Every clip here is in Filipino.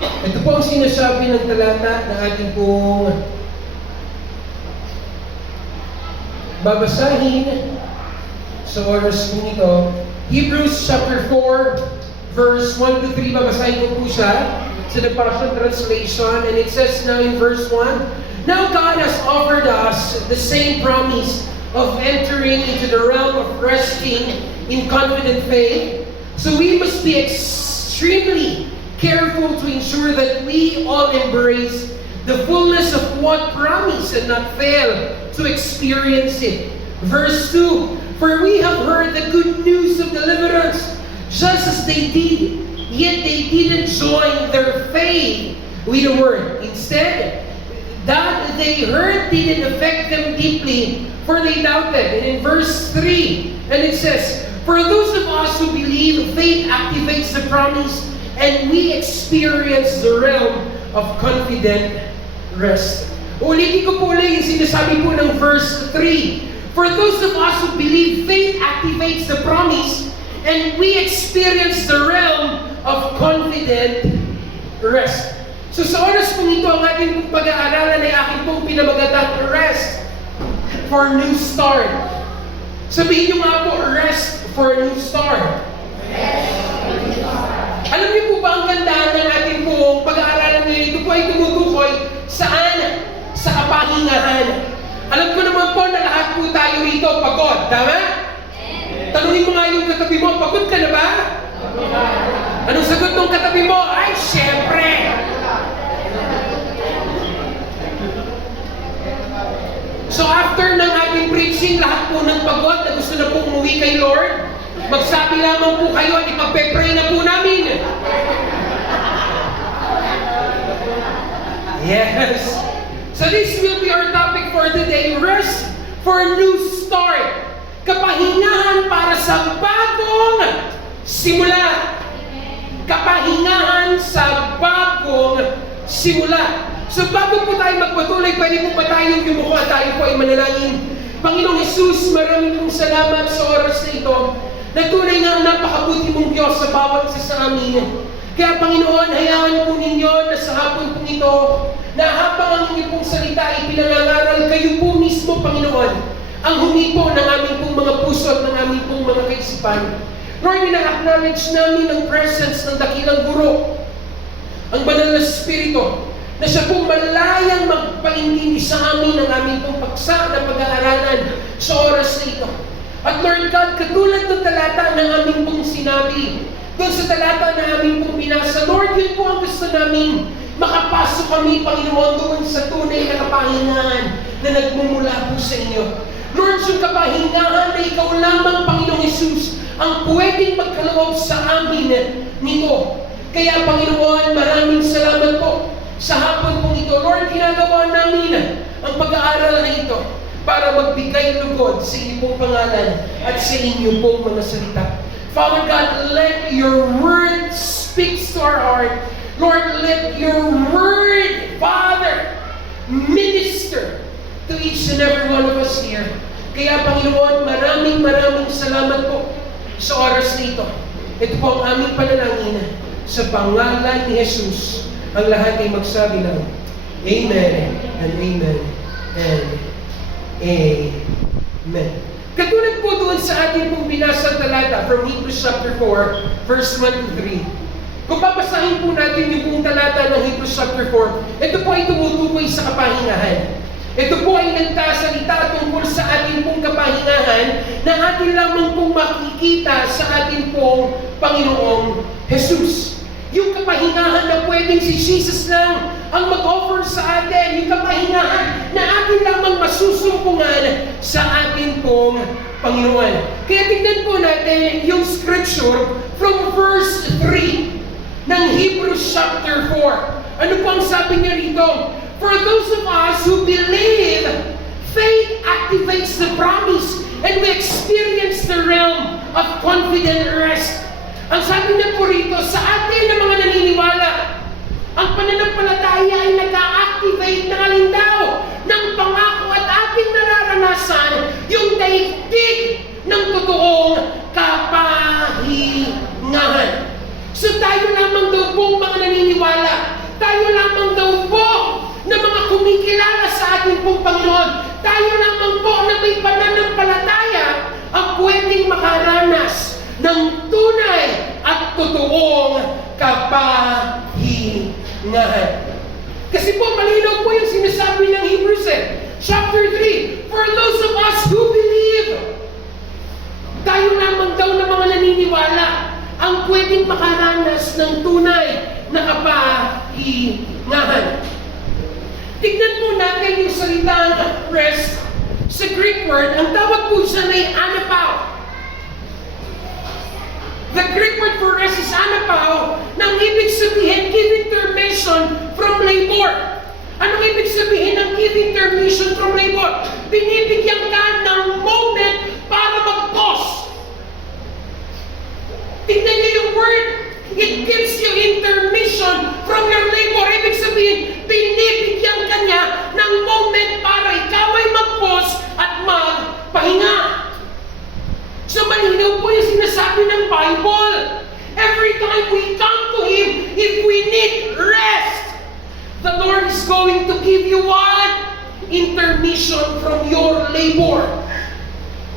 Ito po ang sinasabi ng talata na ating pong babasahin sa oras po ito. Hebrews chapter 4, verse 1 to 3. Babasahin ko po siya sa the Passion Translation. And it says now in verse 1, now God has offered us the same promise of entering into the realm of resting in confident faith. So we must be extremely careful to ensure that we all embrace the fullness of what promise and not fail to experience it. Verse 2, for we have heard the good news of deliverance, just as they did, yet they didn't join their faith with the word. Instead, that they heard didn't affect them deeply, for they doubted. And in verse 3, and it says, for those of us who believe, faith activates the promise, and we experience the realm of confident rest. Ulitin ko po ulit yung sinasabi po ng verse 3. For those of us who believe, faith activates the promise, and we experience the realm of confident rest. So sa oras pong ito, ang ating pong pag-aaralan ay aking pong pinamagatang rest for new start. Sabihin nyo nga po, rest for a new start. Alam niyo po ba ang ganda ng ating pong pag-aaralan ngayon? Ito po ay tumutukoy saan? Sa kapahingahan. Alam ko naman po na lahat po tayo rito pagod. Tama? Tanungin mo nga yung katabi mo, pagod ka na ba? Anong sagot ng katabi mo? Ay, syempre! So after ng ating preaching, lahat po ng pagod na gusto na po umuwi kay Lord, magsabi lamang po kayo at ipagpe-pray na po namin. Yes! So this will be our topic for today, rest for a new start. Kapahingahan para sa bagong simula. Kapahingahan sa bagong simula. So bago po tayo magpatuloy, pwede po ba tayong yumuko at tayo po ay manalangin. Panginoong Jesus, maraming pong salamat sa oras na ito. Na tunay nga ang napakabuti mong Diyos sa bawat isa sa amin. Kaya Panginoon, hayaan po ninyo na sa hapon pong ito, na habang ang inyong pong salita ay pinangangaral, kayo po mismo, Panginoon, ang humipo ng aming pong mga puso at ng aming pong mga kaisipan. Lord, ina-acknowledge namin ang presence ng dakilang guro, ang banal na Espiritu, na siya pong malayang magpaintindi sa amin ng aming pong paksa na pag-aaralan sa oras na ito. At Lord God, katulad ng talata ng aming pong sinabi, doon sa talata na aming pong binasa, Lord, yun po ang gusto namin. Makapasok kami, Panginoon, doon sa tunay na kapahingahan na nagmumula po sa inyo. Lord, yung kapahingahan na ikaw lamang, Panginoong Jesus, ang pwedeng magkaloob sa amin nito. Kaya, Panginoon, maraming salamat po sa hapon pong ito. Lord, ginagawa namin ang pag-aaral na ito para magbigay lugod sa inyong pong pangalan at sa inyong pong mga salita. Father God, let your word speak to our heart. Lord, let your word, Father, minister to each and every one of us here. Kaya, Panginoon, maraming salamat po sa oras na ito. Ito po ang aming panalangin sa pangalan ni Jesus. Ang lahat ay magsabi ng Amen and Amen and Amen. Katulad po doon sa ating pong binasa talata from Hebrews chapter 4, verse 1 to 3. Kung papasahin po natin yung pong talata ng Hebrews chapter 4, ito po ay tumutukoy sa kapahingahan. Ito po ay nagsasalita tungkol sa ating pong kapahingahan na atin lamang pong makikita sa ating pong Panginoong Jesus. Yung kapahingahan na pwedeng si Jesus lang ang mag-offer sa atin. Yung kapahingahan na atin lamang masusumpungan sa atin pong Panginoon. Kaya tignan po natin yung scripture from verse 3 ng Hebrews chapter 4. Ano po ang sabi niya rito? For those of us who believe, faith activates the promise and we experience the realm of confident rest. Ang sabi niya po rito, sa atin na mga naniniwala, ang pananampalataya ay nag-a-activate ng alindaw ng pangako at ating nararanasan yung daigdig ng totoong kapahingahan. So tayo lamang daw pong mga naniniwala ating pong Panginoon. Tayo lamang po na may pananampalataya ang pwedeng makaranas ng tunay at totoong kapahingahan. Kasi po, malinaw po yung sinasabi ng Hebrews chapter 3, for those of us who believe, tayo lamang daw na mga naniniwala ang pwedeng makaranas ng tunay na kapahingahan. Tignan po natin yung salitang rest sa Greek word. Ang tawag po siya ay anapao. The Greek word for rest is anapao, nang ibig sabihin, give intermission from labor. Anong ibig sabihin ng give intermission from labor? Binibigyan ka ng moment para mag-pause. Tignan niyo yung word. It gives you intermission from your labor. Ibig sabihin, binibigyan ka niya ng moment para ikaw ay mag-pause at magpahinga. So malinaw po yung sinasabi ng Bible. Every time we come to Him, if we need rest, the Lord is going to give you what? Intermission from your labor.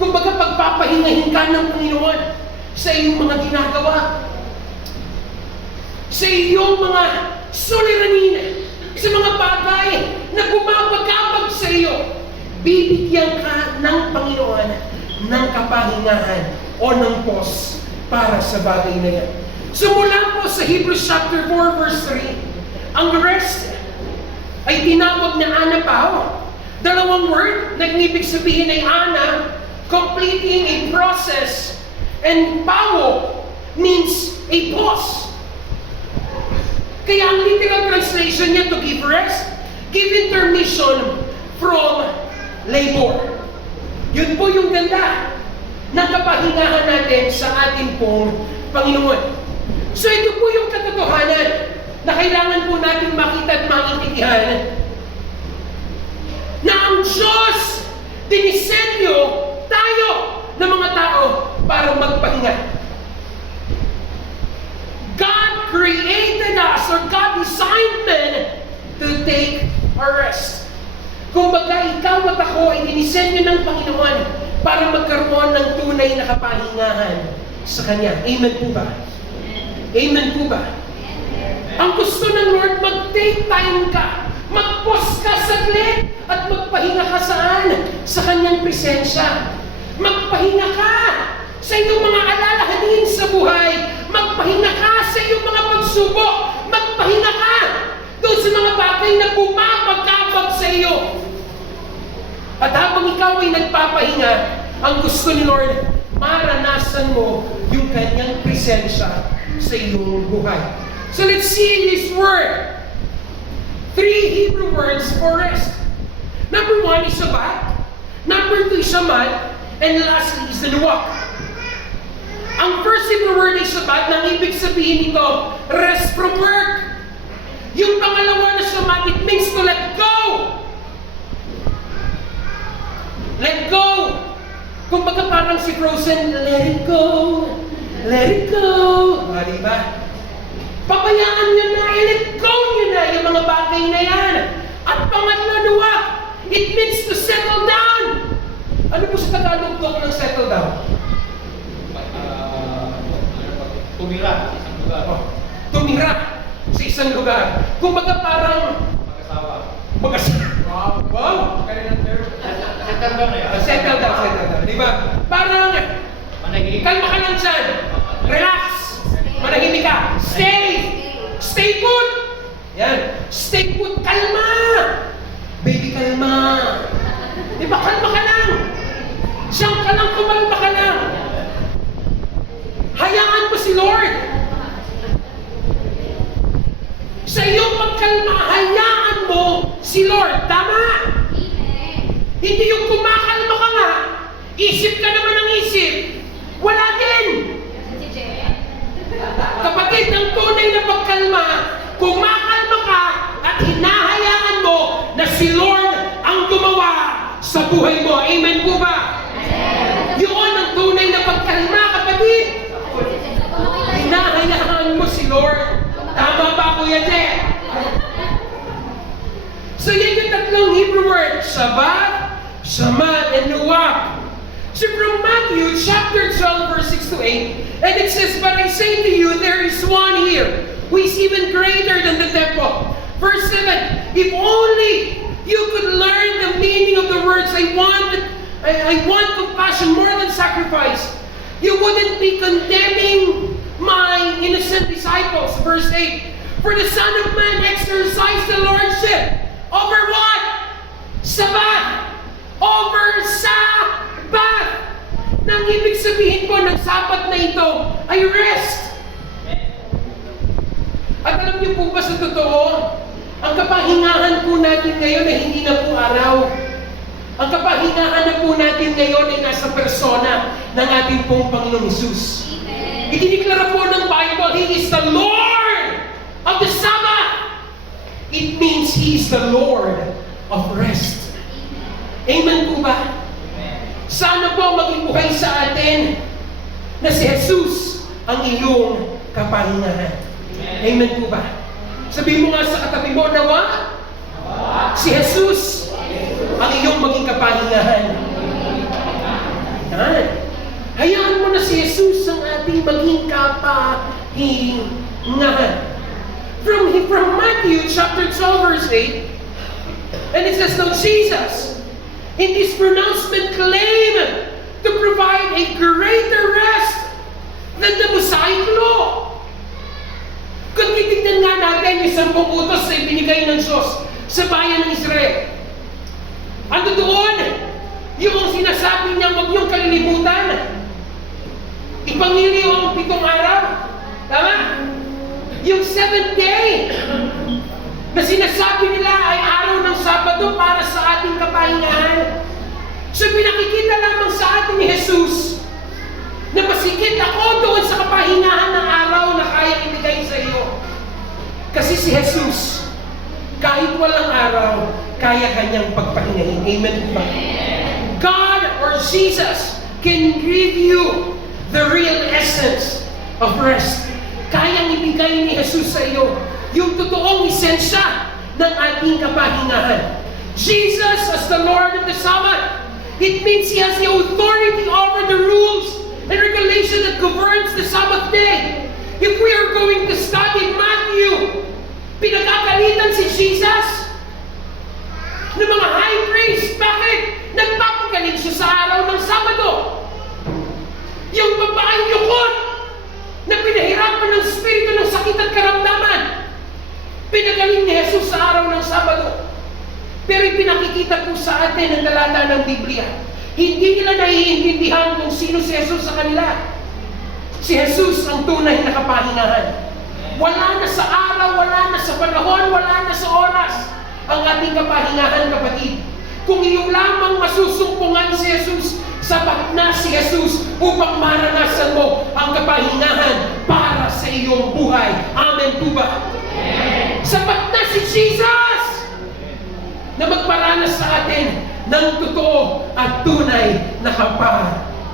Kumbaga pagpapahingahin ka ng Panginoon sa iyong mga ginagawa, sa iyong mga suliranin, sa mga bagay na bumabagabag sa iyo, bibigyan ka ng Panginoon ng kapahingahan o ng pause para sa bagay na yan. So mula po sa Hebrews chapter 4 verse 3, ang rest ay tinawag na anapao. Dalawang word na ibig sabihin ay ana, completing a process, and pao means a pause. Kaya ang literal translation niya to give rest, give intermission from labor. Yun po yung ganda ng kapahingahan natin sa ating pong Panginoon. So ito po yung katotohanan na kailangan po natin makita at maintindihan na ang Diyos dinisenyo tayo ng mga tao para magpahinga. God created us, or God designed men to take a rest. Kumbaga, ikaw at ako ay dinisenyo ng Panginoon para magkaroon ng tunay na kapahingahan sa Kanya. Amen po ba? Amen po ba? Ang gusto ng Lord, mag-take time ka, mag-pause ka saglit, at magpahinga ka saan? Sa Kanyang presensya. Magpahinga ka sa iyong mga alalahanin sa buhay. Magpahinga ka sa iyong mga pagsubok. Magpahinga ka doon sa mga bagay na bumabagabag sa iyo. At habang ikaw ay nagpapahinga, ang gusto ni Lord, maranasan mo yung Kanyang presensya sa iyong buhay. So let's see in His Word. 3 Hebrew words for rest. Number 1 is Shabbat. Number 2 is Shamad. And lastly is Nuwak. Ang first Hebrew word is Shabbat, nang ibig sabihin nito, rest from work. Yung pangalawa na Shamad, it means to let go. Let go. Kumbaga parang si Frozen, let it go. Let it go. Diba? Pabayaan nyo na, i-let go nyo na yung mga bagay na yan. At pangatlo, Nuwak, it means to settle down. Ano po sa Tagalog ko ng settle down? Tumira sa isang lugar. Tumira sa isang lugar. Kumbaga parang mag-asawa. Wow! Settle down eh. Settle down. Di ba? Parang, Manahimik. kalma ka lang dyan. Relax. Manahimik ka. Stay put. Yan. Stay put. Kalma. Baby, kalma. Di ba? Kalma ka lang. Siyang ka lang, kumalma ka lang. Hayaan mo si Lord. Sa iyong pagkalma, hayaan mo si Lord. Tama? Hindi yung kumakalma ka nga, isip ka naman ng isip. Wala din. Kapatid, ng tunay na pagkalma, kumakalma ka at hinahayaan mo na si Lord ang gumawa sa buhay mo. Amen po ba? Yun ang tunay na pagkalma, kapatid. Hinahayaan mo si Lord. Tama ba, Kuya Jet? So yan yung tatlong Hebrew word, Sabbath, Shamat, and Nuach. So from Matthew chapter 12, verse 6 to 8, and it says, "But I say to you, there is one here who is even greater than the temple." Verse 7, "If only you could learn the meaning of the words, I want compassion more than sacrifice, you wouldn't be condemning my innocent disciples." Verse 8, "For the Son of Man exercised the lordship over what? Sabbath. Over Sabbath. Nang ibig sabihin po ng Sabat na ito ay rest. At alam niyo po ba sa totoo, ang kapahingahan po natin ngayon ay hindi na po araw. Ang kapahingahan na po natin ngayon ay nasa persona ng ating pong Panginoong Hesus. Idiniklara po ng Bible, He is the Lord of the Sabbath. It means He is the Lord of rest. Amen po ba? Sana po maging buhay sa atin na si Jesus ang iyong kapahingahan. Amen po ba? Sabihin mo nga sa katabi mo, nawa, si Jesus ang iyong maging kapahingahan. Yan. Hayaan mo na si Jesus ang ating maging kapahingahan. From Matthew chapter 12 verse 8, and it says, "Now Jesus, in this pronouncement, claim to provide a greater rest than the Mosaic law." Kung titignan nga natin yung 10 utos na ibinigay ng Diyos sa bayan ng Israel, ano doon? Yung sinasabi niya, huwag niyong kalilimutan. Ipangili ang 7 araw. Tama? Yung 7th day na sinasabi nila ay araw ng Sabado para sa ating kapahingahan. So pinakikita lamang sa atin ni Jesus na masikip ako doon sa kapahingahan ng araw na kaya ibigay sa iyo. Kasi si Jesus, kahit walang araw, kaya kanyang pagpahingahin. Amen ba? God or Jesus can give you the real essence of rest. Kayang ibigay ni Jesus sa iyo yung totoong esensya ng ating kapahingahan. Jesus as the Lord of the Sabbath, it means He has the authority over the rules and regulation that governs the Sabbath day. If we are going to study Matthew, pinagkakalitan si Jesus ng mga high priest. Bakit? Nagpapagaling siya sa araw ng Sabado. Yung babaeng yukot na pinahirapan ng spirito ng sakit at karamdaman, pinagaling ni Jesus sa araw ng Sabado. Pero ipinakikita po sa atin ang talata ng Biblia. Hindi nila naiintindihan kung sino si Jesus sa kanila. Si Jesus ang tunay na kapahingahan. Wala na sa araw, wala na sa panahon, wala na sa oras ang ating kapahingahan, kapatid. Kung iyong lamang masusumpungan si Jesus, sapat na si Jesus upang maranasan mo ang kapahingahan para sa iyong buhay. Amen po ba? Sapat na si Jesus na magparanas sa atin ng totoo at tunay na kapahingahan.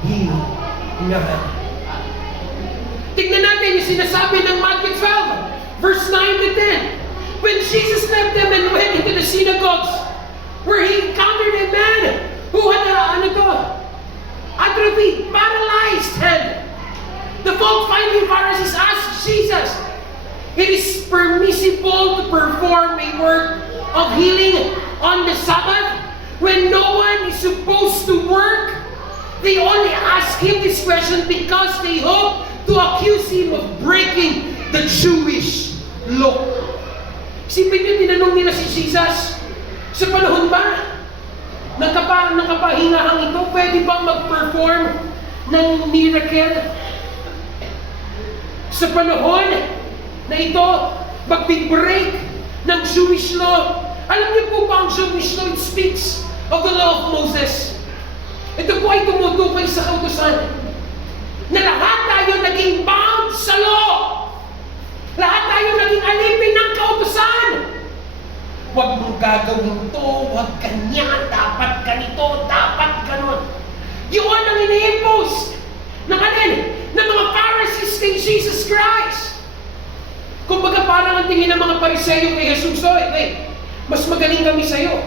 Tignan natin yung sinasabi ng Matthew 12, verse 9 to 10. When Jesus left them and went into the synagogues, where He encountered a man who had atrophy, paralyzed hand. The fault-finding Pharisees asked Jesus, "It is permissible to perform a work of healing on the Sabbath when no one is supposed to work?" They only ask Him this question because they hope to accuse Him of breaking the Jewish law. Isipin niyo, tinanong nila si Jesus, sa panahon ba ng kapahingahang ito, pwede bang mag-perform ng miracle? Sa panahon na ito, mag-break ng Jewish law. Alam niyo po ba ang Jewish law? It speaks of the law of Moses. Ito po ay tumutukoy sa kautusan na lahat tayo naging bound sa law. Lahat tayo naging alipin ng kautusan. Huwag mong gagawin to, huwag ganyan, dapat ganito, dapat ganon. Yun ang ini-impose ng mga Pharisees kay Jesus Christ. Kumbaga parang ang tingin ng mga Pariseo kay Jesus, mas magaling kami sa'yo.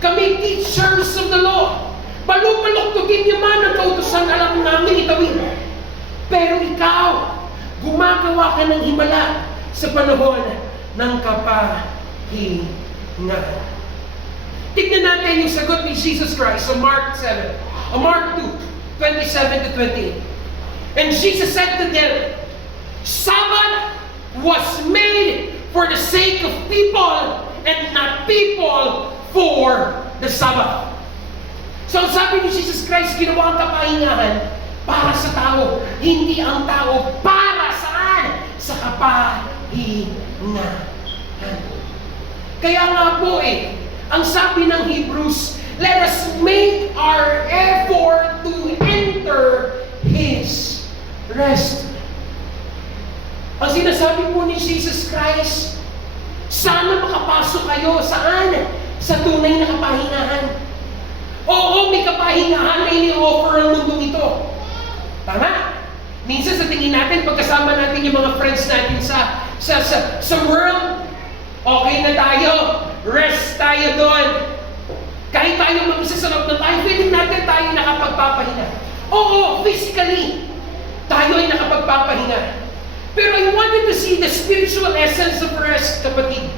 Kami teachers of the law. Balupaluktukin niyo man ang kautusan alam namin itawid. Pero ikaw, gumagawa ka ng himala sa panahon ng kapahingahan. Tignan natin yung sagot ni Jesus Christ sa Mark 7, Mark 2, 27 to 28. And Jesus said to them, Sabbath was made for the sake of people and not people for the Sabbath. So sabi ni Jesus Christ, ginawa ang kapahingahan para sa tao, hindi ang tao para saan? Sa kapahingahan. Kaya nga po ang sabi ng Hebrews, let us make our effort to enter His rest. Ang sinasabi po ni Jesus Christ, sana makapasok kayo saan? Sa tunay na kapahingahan. Oo, may kapahingahan na ini-offer ang mundong ito. Tama? Minsan sa tingin natin, pagkasama natin yung mga friends natin sa world, okay na tayo. Rest tayo doon. Kahit tayo mag-isa sa loob ng tayo, feeling natin tayo nakapagpapahinga. Oo, physically, tayo ay nakapagpapahinga. Pero I wanted to see the spiritual essence of rest, kapatid.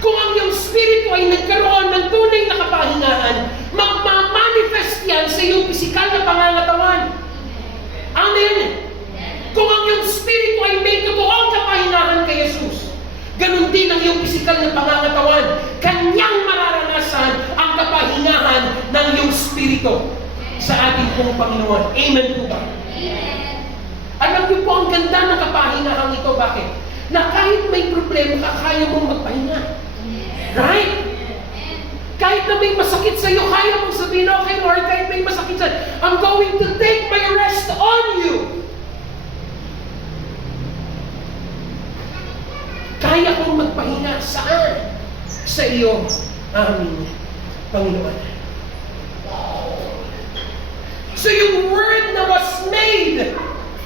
Kung ang iyong spirito ay nagkaroon ng tunay na kapahingahan, magmamanifest yan sa iyong pisikal na pangangatawan. Amen. Kung ang iyong spirito ay may totoong kapahingahan kay Jesus, ganun din ang iyong pisikal na pangangatawan. Kanyang mararanasan ang kapahingahan ng iyong spirito sa ating pong Panginoon. Amen po ba? Amen. Alam niyo po ang ganda ng kapahingahan ito. Bakit? Na kahit may problema ka, kaya mong magpahinga. Right? Kahit na may masakit sa iyo, kaya mong sabihin, okay Lord, kahit may masakit sa iyo, I'm going to take my rest on you. Kaya kong magpahinga saan? Sa iyo, aming Panginoon. So yung word na was made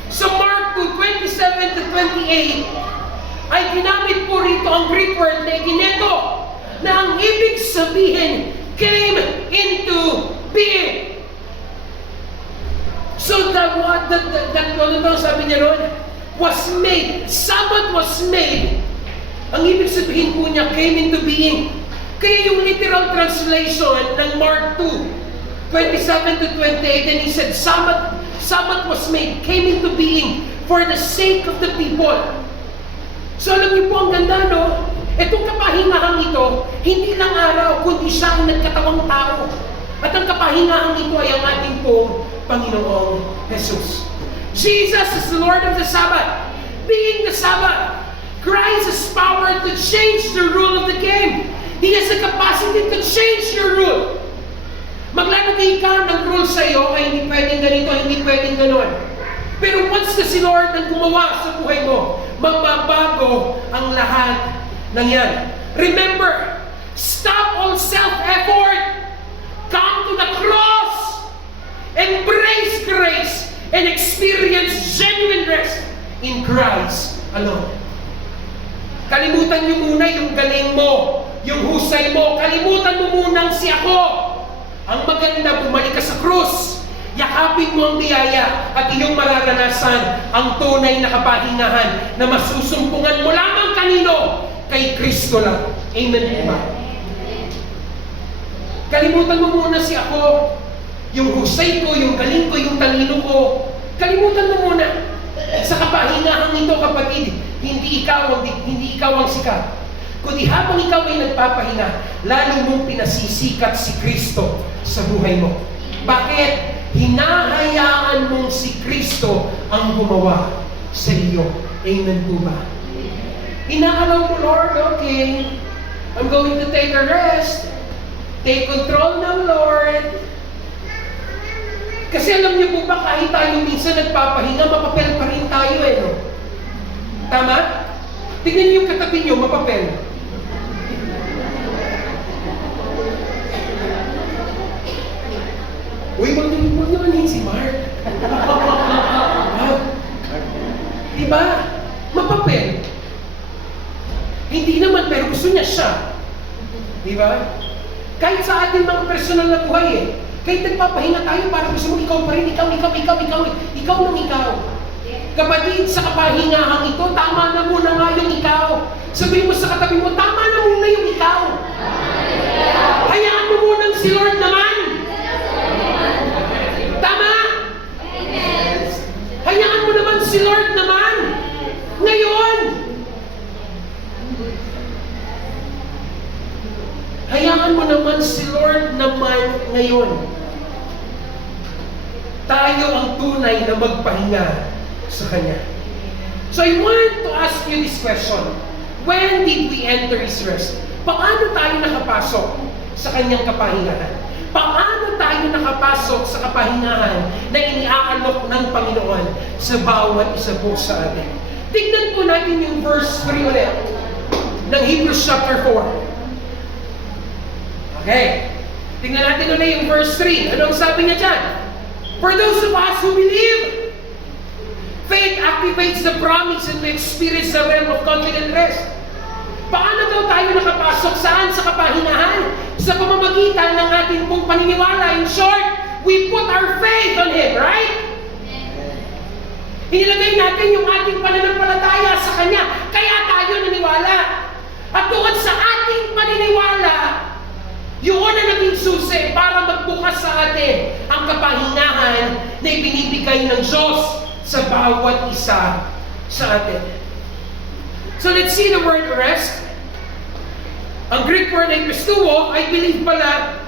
sa Mark 2:27 to 28 ay ginamit po rito ang Greek word na igineto, na ang ibig sabihin came into being. So sabi niya ron, was made. Sabbath was made. Ang ibig sabihin po niya, came into being. Kaya yung literal translation ng Mark 2:27 to 28, and he said, Sabbath was made, came into being for the sake of the people. So alam niyo po ang ganda, no? Itong kapahingahang ito, hindi lang araw, kundi siya ang nagkatawang tao. At ang kapahingahang ito ay ang ating pong Panginoong Jesus. Jesus is the Lord of the Sabbath. Being the Sabbath, Christ has power to change the rule of the game. He has the capacity to change your rule. Maglalagay ka ng rule sa iyo, ay hindi pwedeng ganito, hindi pwedeng ganon. Pero once na si Lord ang gumawa sa buhay mo, magbabago ang lahat ng yan. Remember, stop all self-effort. Come to the cross. Embrace grace and experience genuine rest in Christ alone. Kalimutan niyo muna yung galing mo, yung husay mo. Kalimutan mo munang si ako. Ang maganda, bumalik ka sa krus. Yakapin mo ang biyaya at iyong mararanasan ang tunay na kapahingahan na masusumpungan mo lamang kanino? Kay Kristo lang. Amen po ba? Kalimutan mo muna si ako. Yung husay ko, yung galing ko, yung talino ko. Kalimutan mo muna. Sa kapahingahan nito, kapatid, hindi ikaw ang sikat. Kundi habang ikaw ay nagpapahinga, lalo mong pinasisikat si Kristo sa buhay mo. Bakit? Hinahayaan mong si Kristo ang gumawa sa iyo. Amen po ba? Inaalaw mo, Lord, okay, I'm going to take a rest. Take control ng Lord. Kasi alam niyo po ba, kahit tayo minsan nagpapahinga, mapapel pa rin tayo no? Tama? Tingnan niyo yung katabi niyo, mapapel. Uy, wag naman si Mark. Diba? Mapapel. Hindi naman, pero gusto niya siya. Diba? Kahit sa ating mga personal na buhay eh. Kahit nagpapahinga tayo, para gusto mo ikaw pa rin, ikaw nang ikaw. Kapatid, sa kapahingahang ito, tama na muna nga yung ikaw. Sabihin mo sa katabi mo, tama na muna yung ikaw. Hayaan mo muna si Lord naman. Tama? Hayaan mo naman si Lord naman. Ngayon. Hayaan mo naman si Lord naman ngayon. Tayo ang tunay na magpahinga sa Kanya. So I want to ask you this question. When did we enter His rest? Paano tayo nakapasok sa Kanyang kapahingahan? Paano tayo nakapasok sa kapahingahan na iniaalok ng Panginoon sa bawat isa po sa atin? Tignan po natin yung verse 3 ulit ng Hebrews chapter 4. Okay. Tingnan natin ulit yung verse 3. Anong sabi niya dyan? For those of us who believe, faith activates the promise and we experience the realm of confident rest. Paano daw tayo nakapasok? Saan? Sa kapahingahan? Sa pamamagitan ng ating pong paniniwala. In short, we put our faith on Him, right? Inilagay natin yung ating pananampalataya sa Kanya. Kaya tayo naniwala. At doon sa ating paniniwala, yun na naging susi para magbukas sa atin ang kapahingahan na ibinibigay ng Diyos sa bawat isa sa atin. So let's see the word rest. Ang Greek word ay pistuo, I believe pala